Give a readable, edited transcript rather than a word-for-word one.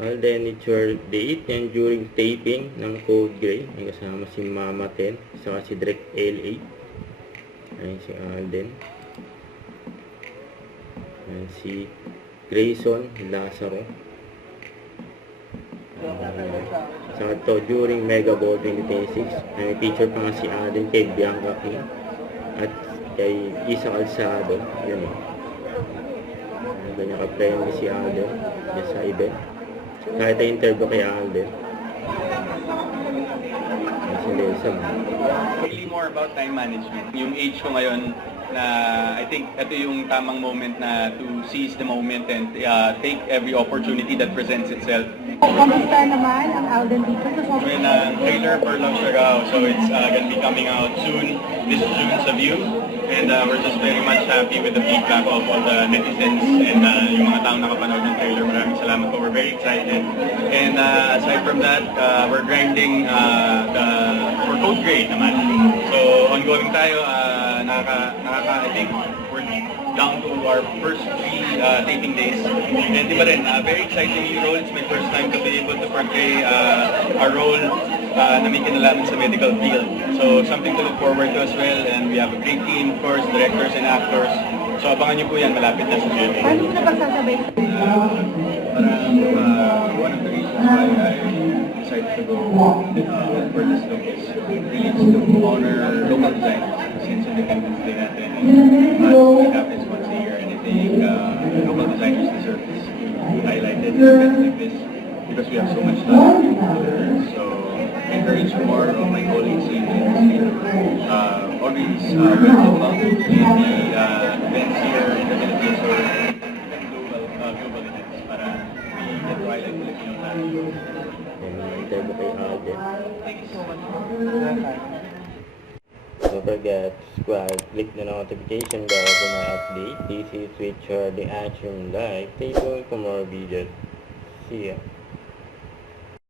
Alden, it's your date and during taping ng Code Gray. May kasama si Mama 10, saka si Drake L8. Ayan si Alden. Ayan si Grayson Lazaro. Saka to during Mega Ball 2026. May feature pa nga si Alden kay Bianca King at kay Isa Calzado. Yan o. Ganyan ka-friendly si Alden dyan sa event. Kahit ay interview kay Alden. Si Lesa. Really more about time management. Yung age ko ngayon na I think ito yung tamang moment na to seize the moment and take every opportunity that presents itself. Kamusta naman ang Alden dito? When trailer for Love Surigao, so it's gonna be coming out soon, this June sa View. And we're just very much happy with the feedback of all the netizens and yung mga taong nakapanood ng trailer. Maraming salamat po. We're very excited. And aside from that, we're grinding for Code Gray naman. So ongoing tayo. I think we're down to our first 3 taping days. And di ba rin, very exciting yung role. It's my first time to be able to portray a role na may kinalaman sa medical field. So something to look forward to as well. And we have a great team, of course, directors and actors. So abangan niyo po yan, malapit na sa GMA. Paano mo napagsasabay? One of the reasons why I decided to go for this look is really to honor local designers since Independence Day natin. It happens once a year and I think local designers deserve this to be highlighted in events like this because we have so much talent. So I encourage more of my colleagues in the industry always welcome in the events here in the Philippines or global events para we get to highlight Filipino talent. Interview kay Alden. Thank you so much. Don't forget to subscribe, click the notification bell for my update. This is Richard the Action Live. Stay tuned for more videos. See ya.